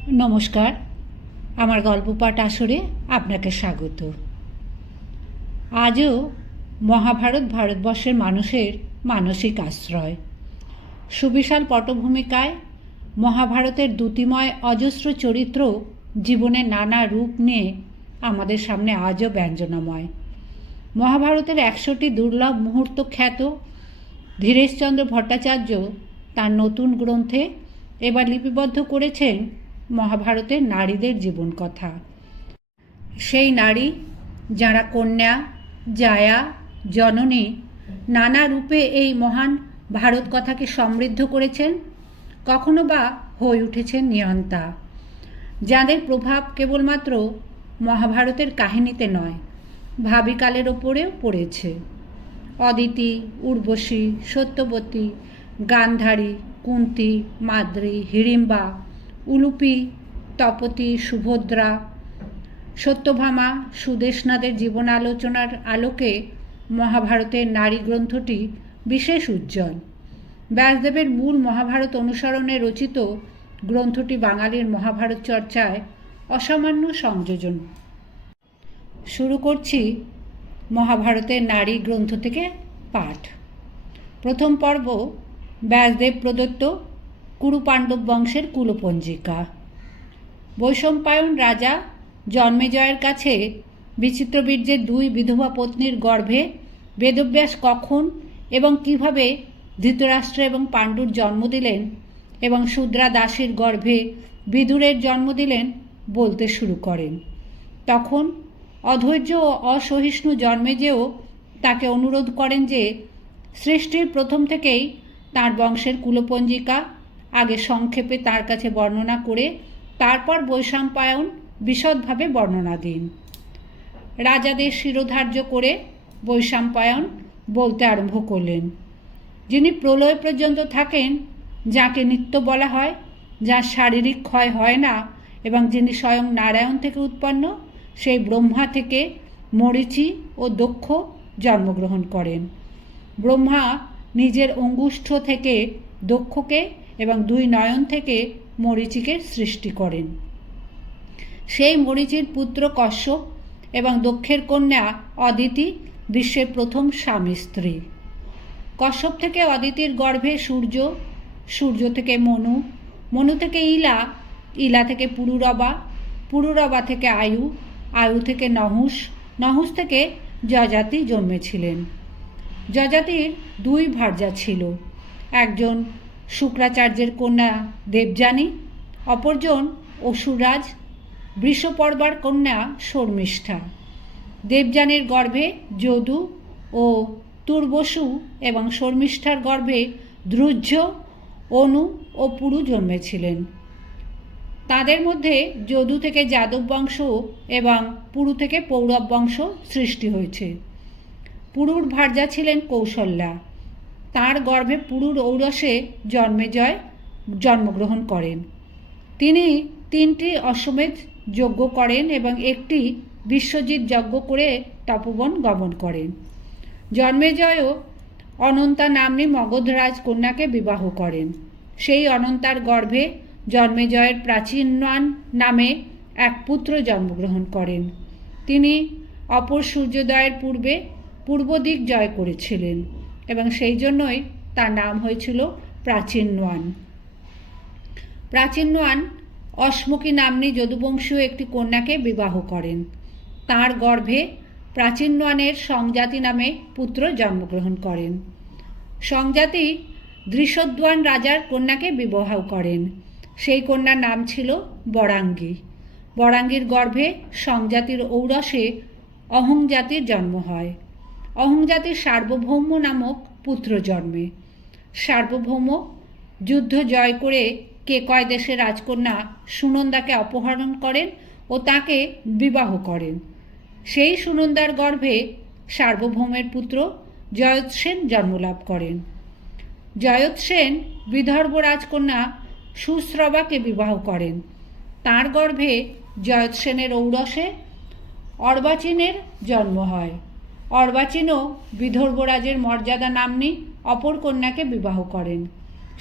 নমস্কার, আমার গল্প পাঠ আসরে আপনাকে স্বাগত। আজও মহাভারত ভারতবর্ষের মানুষের মানসিক আশ্রয়। সুবিশাল পটভূমিকায় মহাভারতের দ্যুতিময় অজস্র চরিত্র জীবনের নানা রূপ নিয়ে আমাদের সামনে আজও ব্যঞ্জনাময়। মহাভারতের 100টি দুর্লভ মুহূর্ত খ্যাত ধীরেশচন্দ্র ভট্টাচার্য তার নতুন গ্রন্থে এবার লিপিবদ্ধ করেছেন মহাভারতের নারীদের জীবন কথা। সেই নারী যারা কন্যা, জায়া, জননী নানা রূপে এই মহান ভারত কথাকে সমৃদ্ধ করেছেন, কখনো বা হয়ে উঠেছেন নিয়ন্তা, যাদের প্রভাব কেবলমাত্র মহাভারতের কাহিনীতে নয়, ভাবিকালের ওপরেও পড়েছে। অদিতি, উর্বশী, সত্যবতী, গান্ধারী, কুন্তী, মাদ্রী, হিড়িম্বা, উলুপি, তপতী, সুভদ্রা, সত্যভামা, সুদেশনাদের জীবন আলোচনার আলোকে মহাভারতের নারী গ্রন্থটি বিশেষ উজ্জ্বল। ব্যাসদেবের মূল মহাভারত অনুসরণে রচিত গ্রন্থটি বাঙালির মহাভারত চর্চায় অসামান্য সংযোজন। শুরু করছি মহাভারতের নারী গ্রন্থ থেকে পাঠ। প্রথম পর্ব ব্যাসদেব প্রদত্ত কুরুপাণ্ডব বংশের কুলপঞ্জিকা। বৈশম্পায়ন রাজা জন্মেজয়ের কাছে বিচিত্রবীর্যের 2 বিধবা পত্নীর গর্ভে বেদব্যাস কখন এবং কিভাবে ধৃতরাষ্ট্র এবং পাণ্ডুর জন্ম দিলেন এবং শূদ্রা দাসীর গর্ভে বিদুরের জন্ম দিলেন বলতে শুরু করেন। তখন অধৈর্য ও অসহিষ্ণু জন্মেজেও তাকে অনুরোধ করেন যে সৃষ্টির প্রথম থেকেই তাঁর বংশের কুলপঞ্জিকা আগে সংক্ষেপে তার কাছে বর্ণনা করে তারপর বৈশম্পায়ন বিশদভাবে বর্ণনা দিন। রাজাদের শিরোধার্য করে বৈশম্পায়ন বলতে আরম্ভ করলেন, যিনি প্রলয় পর্যন্ত থাকেন, যাকে নিত্য বলা হয়, যার শারীরিক ক্ষয় হয় না এবং যিনি স্বয়ং নারায়ণ থেকে উৎপন্ন, সেই ব্রহ্মা থেকে মরীচি ও দক্ষ জন্মগ্রহণ করেন। ব্রহ্মা নিজের অঙ্গুষ্ঠ থেকে দক্ষকে এবং 2 নয়ন থেকে মরীচিকে সৃষ্টি করেন। সেই মরীচির পুত্র কশ্যপ এবং দক্ষের কন্যা অদিতি বিশ্বের প্রথম স্বামী স্ত্রী। কশ্যপ থেকে অদিতির গর্ভে সূর্য, সূর্য থেকে মনু, মনু থেকে ইলা, ইলা থেকে পুরুরবা, পুরুরবা থেকে আয়ু, আয়ু থেকে নহুষ, নহুষ থেকে যজাতি জন্মেছিলেন। যজাতির 2 ভার্যা ছিল, একজন শুক্রাচার্যের কন্যা দেবযানী, অপরজন অসুররাজ বৃষপর্বার কন্যা শর্মিষ্ঠা। দেবযানীর গর্ভে যদু ও তুর্বসু এবং শর্মিষ্ঠার গর্ভে দ্রুহ্য, অনু ও পুরু জন্মেছিলেন। তাদের মধ্যে যদু থেকে যাদব বংশ এবং পুরু থেকে পৌরব বংশ সৃষ্টি হয়েছে। পুরুর ভার্যা ছিলেন কৌশল্যা। তার গর্ভে পুরুর ঔরসে জন্মেজয় জন্মগ্রহণ করেন। তিনি 3টি অশ্বমেধ যজ্ঞ করেন এবং একটি বিশ্বজিৎ যজ্ঞ করে তপোবন গমন করেন। জন্মেজয়ও অনন্তা নাম্নী মগধরাজ কন্যাকে বিবাহ করেন। সেই অনন্তার গর্ভে জন্মেজয়ের প্রাচীনয়ান নামে এক পুত্র জন্মগ্রহণ করেন। তিনি অপর সূর্যোদয়ের পূর্বে পূর্ব দিক জয় করেছিলেন এবং সেই জন্যই তার নাম হয়েছিল প্রাচীনয়ান। প্রাচীনয়ান অশ্মকী নাম্নী যদুবংশীয় একটি কন্যাকে বিবাহ করেন। তার গর্ভে প্রাচীনয়ানের সংজাতি নামে পুত্র জন্মগ্রহণ করেন। সংজাতি দৃশোদ্বান রাজার কন্যাকে বিবাহ করেন। সেই কন্যার নাম ছিল বরাঙ্গী। বরাঙ্গীর গর্ভে সংজাতির ঔরসে অহংজাতির জন্ম হয়। অহংজাতির সার্বভৌম নামক পুত্র জন্মে। সার্বভৌম যুদ্ধ জয় করে কেকয় দেশের রাজকন্যা সুনন্দাকে অপহরণ করেন ও তাকে বিবাহ করেন। সেই সুনন্দার গর্ভে সার্বভৌমের পুত্র জয়ৎসেন জন্মলাভ করেন। জয়ৎসেন বিদর্ভ রাজকন্যা সুশ্রবাকে বিবাহ করেন। তার গর্ভে জয়ৎসেনের ঔরসে অর্বাচীনের জন্ম হয়। অর্বাচীনও বিদর্ভরাজের মর্যাদা নাম্নী অপর কন্যাকে বিবাহ করেন।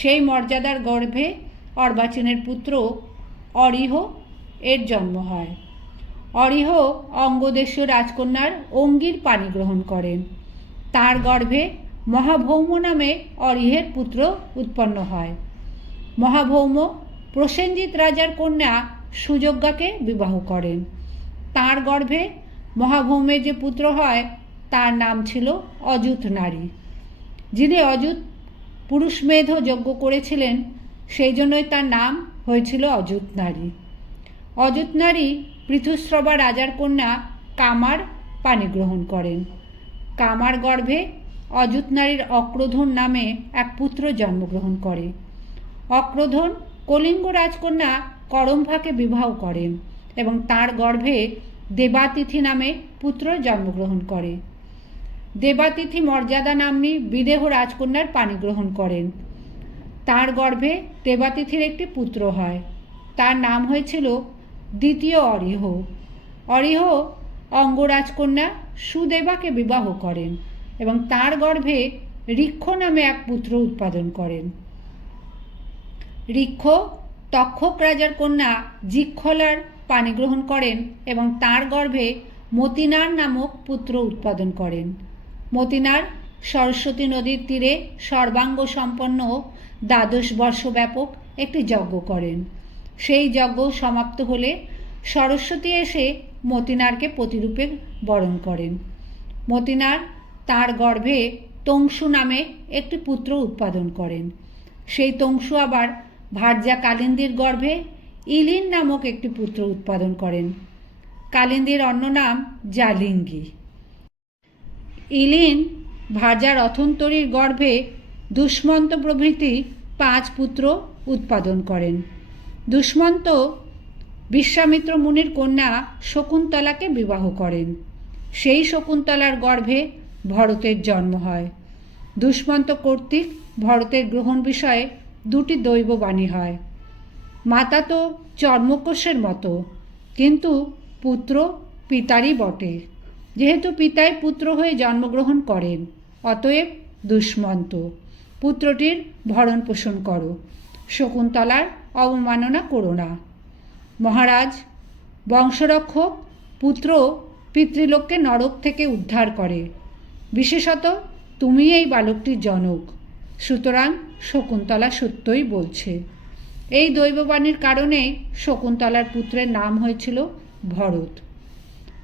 সেই মর্যাদার গর্ভে অর্বাচীনের পুত্র অরিহ এর জন্ম হয়। অরিহ অঙ্গদেশীয় রাজকন্যার অঙ্গির পানি গ্রহণ করেন। তার গর্ভে মহাভৌম নামে অরিহের পুত্র উৎপন্ন হয়। মহাভৌম প্রসেনজিৎ রাজার কন্যা সুযোগ্যাকে বিবাহ করেন। তার গর্ভে মহাভৌমের যে পুত্র হয় তার নাম ছিল অযুত নারী। যিনি অযুত পুরুষমেধ যজ্ঞ করেছিলেন সেই জন্যই তার নাম হয়েছিল অযুত নারী। অযুত নারী পৃথুশ্রবা রাজার কন্যা কামার পানি গ্রহণ করেন। কামার গর্ভে অযুত নারীর অক্রোধন নামে এক পুত্র জন্মগ্রহণ করে। অক্রোধন কলিঙ্গ রাজকন্যা করম্ভাকে বিবাহ করেন এবং তার গর্ভে দেবাতিথি নামে পুত্র জন্মগ্রহণ করে। দেবাতিথি মর্যাদা নাম্নী বিদেহ রাজকন্যার পানি গ্রহণ করেন। তার গর্ভে দেবাতিথির একটি পুত্র হয়। তার নাম হয়েছিল দ্বিতীয় অরিহ। অরিহ অঙ্গরাজকন্যা সুদেবাকে বিবাহ করেন এবং তার গর্ভে ঋক্ষ নামে এক পুত্র উৎপাদন করেন। ঋক্ষ তক্ষক রাজার কন্যা জিক্ষলার পানি গ্রহণ করেন এবং তার গর্ভে মতিনার নামক পুত্র উৎপাদন করেন। মতিনার সরস্বতী নদীর তীরে সর্বাঙ্গ সম্পন্ন 12 বর্ষ ব্যাপক একটি যজ্ঞ করেন। সেই যজ্ঞ সমাপ্ত হলে সরস্বতী এসে মতিনারকে প্রতিরূপে বরণ করেন। মতিনার তার গর্ভে তংসু নামে একটি পুত্র উৎপাদন করেন। সেই তংসু আবার ভার্যা কালিন্দীর গর্ভে ইলিন নামক একটি পুত্র উৎপাদন করেন। কালিন্দীর অন্য নাম জালিঙ্গি। ইলিন ভার্যা রথন্তরীর গর্ভে দুষ্মন্ত প্রভৃতি 5 পুত্র উৎপাদন করেন। দুষ্মন্ত বিশ্বামিত্র মুনির কন্যা শকুন্তলাকে বিবাহ করেন। সেই শকুন্তলার গর্ভে ভরতের জন্ম হয়। দুষ্মন্ত কর্তৃক ভরতের গ্রহণ বিষয়ে 2টি দৈববাণী হয়। মাতা তো চর্মকোষের মতো, কিন্তু পুত্র পিতারই বটে। যেহেতু পিতাই পুত্র হয়ে জন্মগ্রহণ করেন, অতএব দুষ্মন্ত পুত্রটির ভরণ পোষণ করো, শকুন্তলার অবমাননা করো না। মহারাজ, বংশরক্ষক পুত্র পিতৃলোককে নরক থেকে উদ্ধার করে। বিশেষত তুমি এই বালকটির জনক, সুতরাং শকুন্তলা সত্যই বলছে। এই দৈববাণীর কারণেই শকুন্তলার পুত্রের নাম হয়েছিল ভরত।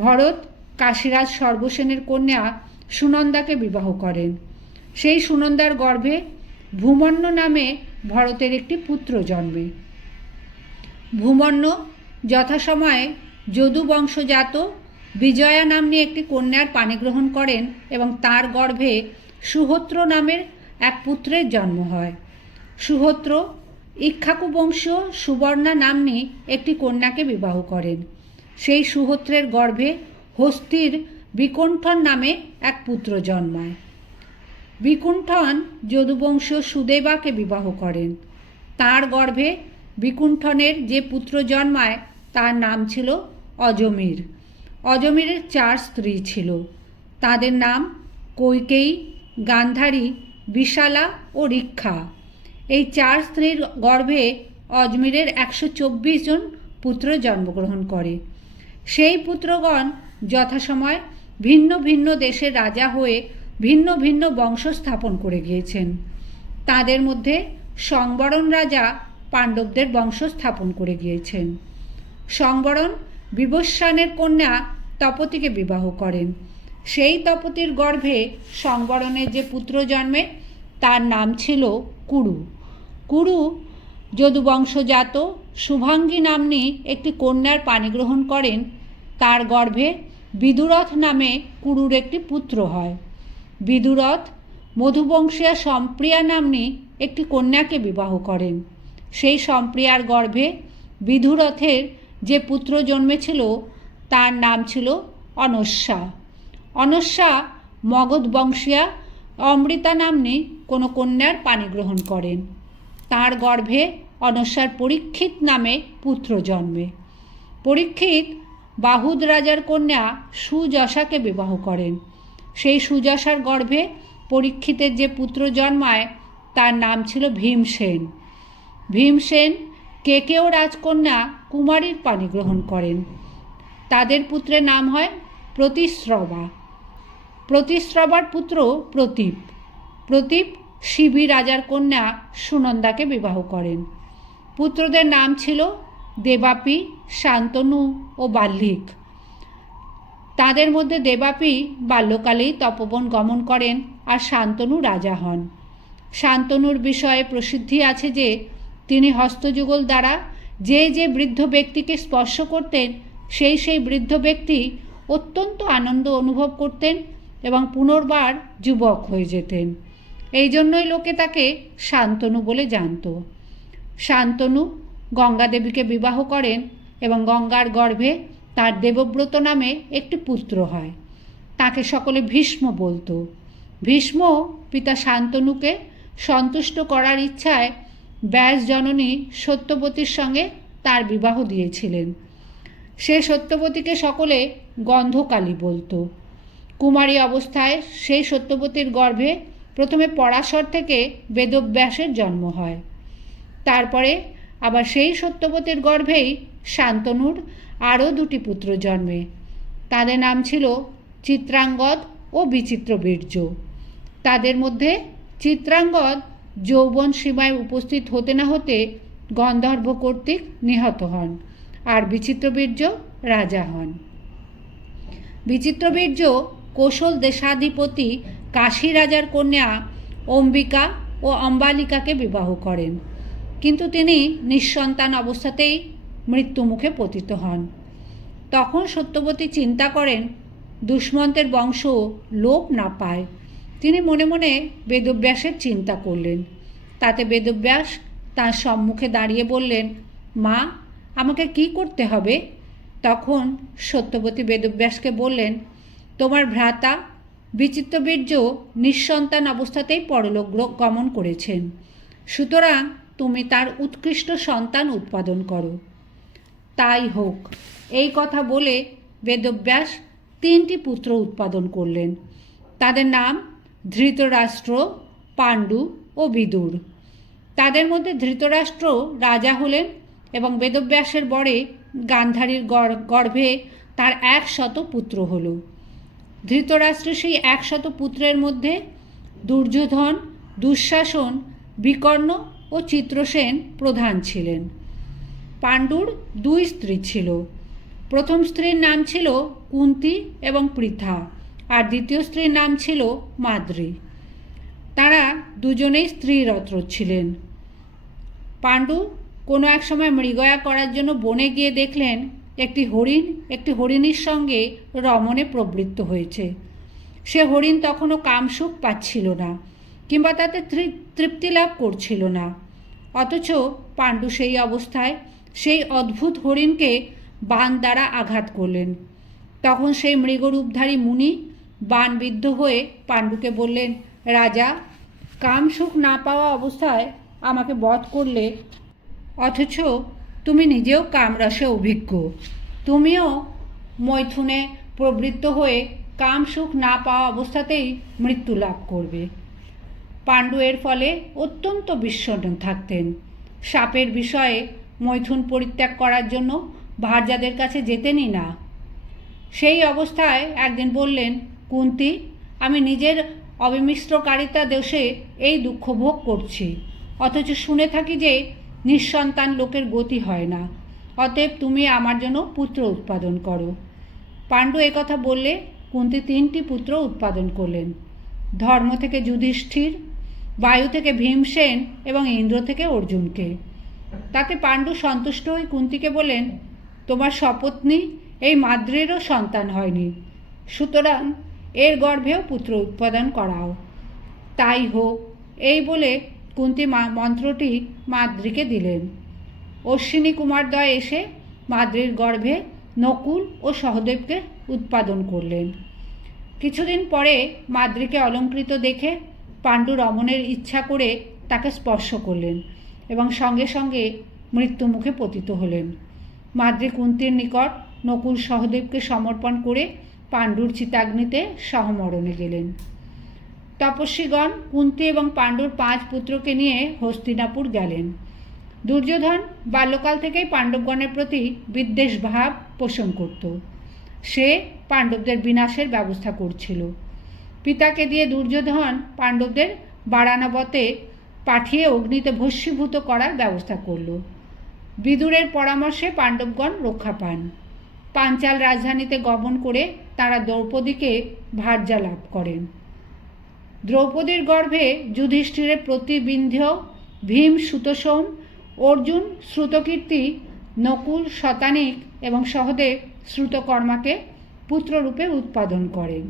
ভরত কাশীরাজ সর্বসেনের কন্যা সুনন্দাকে বিবাহ করেন। সেই সুনন্দার গর্ভে ভূমন্য নামে ভরতের একটি পুত্র জন্মে। ভূমন্য যথাসময়ে যদুবংশজাত বিজয়া নাম্নী একটি কন্যার পানি গ্রহণ করেন এবং তার গর্ভে সুহোত্র নামের এক পুত্রের জন্ম হয়। সুহোত্র ইক্ষ্বাকু বংশীয় সুবর্ণা নাম্নী একটি কন্যাকে বিবাহ করেন। সেই সুহোত্রের গর্ভে হস্তির বিকুণ্ঠন নামে এক পুত্র জন্মায়। বিকুণ্ঠন যদুবংশীয় সুদেবাকে বিবাহ করেন। তার গর্ভে বিকুণ্ঠনের যে পুত্র জন্মায় তার নাম ছিল অজমির। অজমিরের 4 স্ত্রী ছিল। তাদের নাম কৈকেয়ী, গান্ধারী, বিশালা ও ঋক্ষা। এই 4 স্ত্রীর গর্ভে অজমিরের 124 জন পুত্র জন্মগ্রহণ করে। সেই পুত্রগণ যথাসময় ভিন্ন ভিন্ন দেশের রাজা হয়ে ভিন্ন ভিন্ন বংশ স্থাপন করে গিয়েছেন। তাদের মধ্যে সংবরণ রাজা পাণ্ডবদের বংশ স্থাপন করে গিয়েছেন। সংবরণ বিবস্বানের কন্যা তপতিকে বিবাহ করেন। সেই তপতির গর্ভে সংবরণের যে পুত্র জন্মে তার নাম ছিল কুরু। কুরু যদুবংশজাত শুভাঙ্গী নাম্নী একটি কন্যার পানি গ্রহণ করেন। তার গর্ভে বিদুরথ নামে কুরুর একটি পুত্র হয়। বিদুরথ মধুবংশীয়া সম্প্রিয়া নাম্নী একটি কন্যাকে বিবাহ করেন। সেই সম্প্রিয়ার গর্ভে বিদুরথের যে পুত্র জন্মেছিল তার নাম ছিল অনস্যা। অনস্যা মগধ বংশীয়া অমৃতা নাম্নী কোনো কন্যার পানি গ্রহণ করেন। তার গর্ভে অনস্যার পরীক্ষিত নামে পুত্র জন্মে। পরীক্ষিত বাহুদ রাজার কন্যা সুযশাকে বিবাহ করেন। সেই সুযশার গর্ভে পরীক্ষিতের যে পুত্র জন্মায় তার নাম ছিল ভীমসেন। ভীমসেন কেকেও রাজকন্যা কুমারীর পানি গ্রহণ করেন। তাদের পুত্রের নাম হয় প্রতিশ্রবা। প্রতিশ্রবার পুত্র প্রতীপ। প্রতীপ শিবি রাজার কন্যা সুনন্দাকে বিবাহ করেন। পুত্রদের নাম ছিল দেবাপী, শান্তনু ও বাল্মীক। তাদের মধ্যে দেবাপী বাল্যকালেই তপবন গমন করেন আর শান্তনু রাজা হন। শান্তনুর বিষয়ে প্রসিদ্ধি আছে যে তিনি হস্তযুগল দ্বারা যে বৃদ্ধ ব্যক্তিকে স্পর্শ করতেন সেই বৃদ্ধ ব্যক্তি অত্যন্ত আনন্দ অনুভব করতেন এবং পুনর্বার যুবক হয়ে যেতেন। এই জন্যই লোকে তাকে শান্তনু বলে জানত। শান্তনু গঙ্গা দেবীকে বিবাহ করেন এবং গঙ্গার গর্ভে তার দেবব্রত নামে একটি পুত্র হয়। তাকে সকলে ভীষ্ম বলতো। ভীষ্ম পিতা শান্তনুকে সন্তুষ্ট করার ইচ্ছায় ব্যাস জননী সত্যবতীর সঙ্গে তার বিবাহ দিয়েছিলেন। সে সত্যবতীকে সকলে গন্ধকালী বলতো। কুমারী অবস্থায় সেই সত্যবতীর গর্ভে প্রথমে পরাশর থেকে বেদব্যাসের জন্ম হয়। তারপরে আবার সেই সত্যবতীর গর্ভেই শান্তনুর আরও দুটি পুত্র জন্মে। তাদের নাম ছিল চিত্রাঙ্গদ ও বিচিত্রবীর্য। তাদের মধ্যে চিত্রাঙ্গদ যৌবন সীমায় উপস্থিত হতে না হতে গন্ধর্ব কর্তৃক নিহত হন আর বিচিত্রবীর্য রাজা হন। বিচিত্রবীর্য কোশল দেশাধিপতি কাশী রাজার কন্যা অম্বিকা ও অম্বালিকাকে বিবাহ করেন, কিন্তু তিনি নিঃসন্তান অবস্থাতেই মৃত্যুমুখে পতিত হন। তখন সত্যবতী চিন্তা করেন দুষ্মন্তের বংশ লোপ না পায়। তিনি মনে মনে বেদব্যাসের চিন্তা করলেন। তাতে বেদব্যাস তার সম্মুখে দাঁড়িয়ে বললেন, মা, আমাকে কি করতে হবে? তখন সত্যবতী বেদব্যাসকে বললেন, তোমার ভ্রাতা বিচিত্রবীর্য নিঃসন্তান অবস্থাতেই পরলোক গমন করেছেন, সুতরাং তুমি তার উৎকৃষ্ট সন্তান উৎপাদন করো। তাই হোক। এই কথা বলে বেদব্যাস 3টি পুত্র উৎপাদন করলেন। তাদের নাম ধৃতরাষ্ট্র, পাণ্ডু ও বিদুর। তাদের মধ্যে ধৃতরাষ্ট্র রাজা হলেন এবং বেদব্যাসের বরে গান্ধারীর গর্ভে তার 100 পুত্র হল। ধৃতরাষ্ট্রের সেই 100 পুত্রের মধ্যে দুর্যোধন, দুঃশাসন, বিকর্ণ ও চিত্রসেন প্রধান ছিলেন। পাণ্ডুর 2 স্ত্রী ছিল। প্রথম স্ত্রীর নাম ছিল কুন্তী এবং পৃথা, আর দ্বিতীয় স্ত্রীর নাম ছিল মাদ্রী। তারা দুজনেই স্ত্রীরত্র ছিলেন। পাণ্ডু কোনো এক সময় মৃগয়া করার জন্য বনে গিয়ে দেখলেন একটি হরিণীর সঙ্গে রমণে প্রবৃত্ত হয়েছে। সে হরিণ তখনও কামসুখ পাচ্ছিল না কিংবা তাতে তৃপ্তি লাভ করছিল না। অথচ পাণ্ডু সেই অবস্থায় সেই অদ্ভুত হরিণকে বাণ দ্বারা আঘাত করলেন। তখন সেই মৃগরূপধারী মুনি বাণবিদ্ধ হয়ে পাণ্ডুকে বললেন, রাজা, কামসুখ না পাওয়া অবস্থায় আমাকে বধ করলে, অথচ তুমি নিজেও কামরসে অভিজ্ঞ। তুমিও মৈথুনে প্রবৃত্ত হয়ে কামসুখ না পাওয়া অবস্থাতেই মৃত্যু লাভ করবে। পাণ্ডু এর ফলে অত্যন্ত বিষণ্ণ থাকতেন। সাপের বিষয়ে মৈথুন পরিত্যাগ করার জন্য ভার্যাদের কাছে যেতেনই না। সেই অবস্থায় একদিন বললেন, কুন্তী, আমি নিজের অবিমিশ্রকারিতা দোষে এই দুঃখ ভোগ করছি, অথচ শুনে থাকি যে নিঃসন্তান লোকের গতি হয় না। অতএব তুমি আমার জন্য পুত্র উৎপাদন করো। পাণ্ডু একথা বললে কুন্তী 3টি পুত্র উৎপাদন করলেন। ধর্ম থেকে যুধিষ্ঠির, বায়ু থেকে ভীমসেন এবং ইন্দ্র থেকে অর্জুনকে। তাতে পাণ্ডু সন্তুষ্ট হয়ে কুন্তীকে বলেন, তোমার সপত্নী এই মাদ্রীরও সন্তান হয়নি, সুতরাং এর গর্ভেও পুত্র উৎপাদন করাও। তাই হোক। এই বলে কুন্তী মন্ত্রটি মাদ্রীকে দিলেন। অশ্বিনী কুমারদ্বয় এসে মাদ্রীর গর্ভে নকুল ও সহদেবকে উৎপাদন করলেন। কিছুদিন পরে মাদ্রীকে অলঙ্কৃত দেখে পাণ্ডু রমণের ইচ্ছা করে তাকে স্পর্শ করলেন এবং সঙ্গে সঙ্গে মৃত্যুমুখে পতিত হলেন। মাদ্রী কুন্তীর নিকট নকুল সহদেবকে সমর্পণ করে পাণ্ডুর চিতাগ্নিতে সহমরণে গেলেন। তপস্বীগণ কুন্তী এবং পাণ্ডুর 5 পুত্রকে নিয়ে হস্তিনাপুর গেলেন। দুর্যোধন বাল্যকাল থেকেই পাণ্ডবগণের প্রতি বিদ্বেষ ভাব পোষণ করত। সে পাণ্ডবদের বিনাশের ব্যবস্থা করছিল। পিতাকে দিয়ে দুর্যোধন পাণ্ডবদের বারাণবতে পাঠিয়ে অগ্নিতে ভস্মীভূত করার ব্যবস্থা করল। বিদুরের পরামর্শে পাণ্ডবগণ রক্ষা পান। পাঞ্চাল রাজধানীতে গমন করে তারা দ্রৌপদীকে ভার্যা লাভ করেন। দ্রৌপদীর গর্ভে যুধিষ্ঠিরের প্রতিবিন্ধ্য, ভীম সুতোসোম, অর্জুন শ্রুতকীর্তি, নকুল শতানিক এবং সহদেব শ্রুতকর্মাকে পুত্ররূপে উৎপাদন করেন।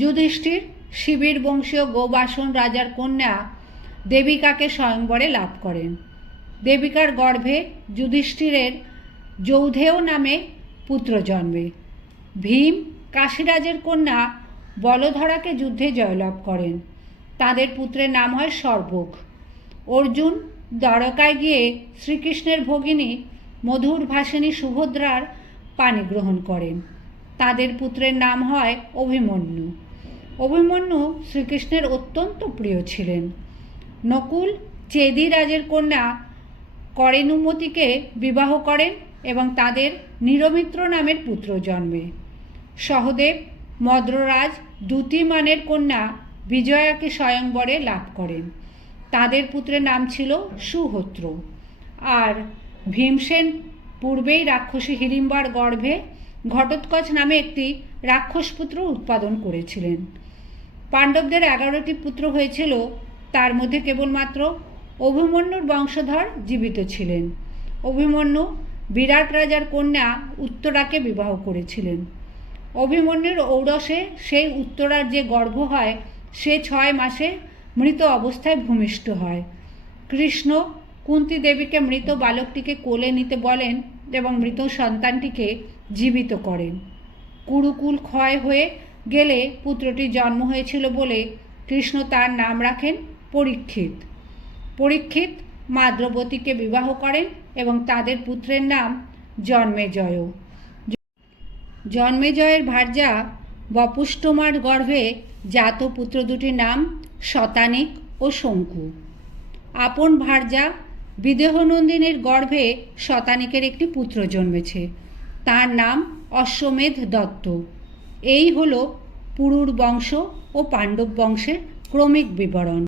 যুধিষ্ঠির শিবির বংশীয় গোবাসন রাজার কন্যা দেবিকাকে স্বয়ংবরে লাভ করেন। দেবিকার গর্ভে যুধিষ্ঠিরের যৌধেয় নামে পুত্র জন্মে। ভীম কাশীরাজের কন্যা বলধরাকে যুদ্ধে জয়লাভ করেন। তাদের পুত্রের নাম হয় সর্বক। অর্জুন দ্বারকায় গিয়ে শ্রীকৃষ্ণের ভগিনী মধুর ভাসিনী সুভদ্রার পানি গ্রহণ করেন। তাদের পুত্রের নাম হয় অভিমন্যু। অভিমন্যু শ্রীকৃষ্ণের অত্যন্ত প্রিয় ছিলেন। নকুল চেদি রাজের কন্যা করেনুমতিকে বিবাহ করেন এবং তাদের নিরমিত্র নামের পুত্র জন্মে। সহদেব মদ্ররাজ দ্যুতিমানের কন্যা বিজয়াকে স্বয়ংবরে লাভ করেন। তাদের পুত্রের নাম ছিল সুহোত্র। আর ভীমসেন পূর্বেই রাক্ষসী হিড়িম্বার গর্ভে ঘটোৎকচ নামে একটি রাক্ষসপুত্র উৎপাদন করেছিলেন। পাণ্ডবদের 11টি পুত্র হয়েছিল, তার মধ্যে কেবলমাত্র অভিমন্যুর বংশধর জীবিত ছিলেন। অভিমন্যু বিরাট রাজার কন্যা উত্তরাকে বিবাহ করেছিলেন। অভিমন্যুর ঔরসে সেই উত্তরার যে গর্ভ হয় সে 6 মাসে মৃত অবস্থায় ভূমিষ্ঠ হয়। কৃষ্ণ কুন্তী দেবীকে মৃত বালকটিকে কোলে নিতে বলেন এবং মৃত সন্তানটিকে জীবিত করেন। কুরুকুল ক্ষয় হয়ে গেলে পুত্রটির জন্ম হয়েছিল বলে কৃষ্ণ তার নাম রাখেন পরীক্ষিত। পরীক্ষিত মা দ্রৌপদীকে বিবাহ করেন এবং তাদের পুত্রের নাম জন্মেজয়। জন্মেজয়ের ভার্যা বপুষ্টমার গর্ভে জাত পুত্র দুটির নাম শতানিক ও শঙ্কু। আপন ভার্যা বিদেহনন্দিনীর গর্ভে শতানিকের একটি পুত্র জন্মেছে, তার নাম অশ্বমেধ দত্ত। এই হল পুরুর বংশ ও পাণ্ডব বংশের ক্রমিক বিবরণ।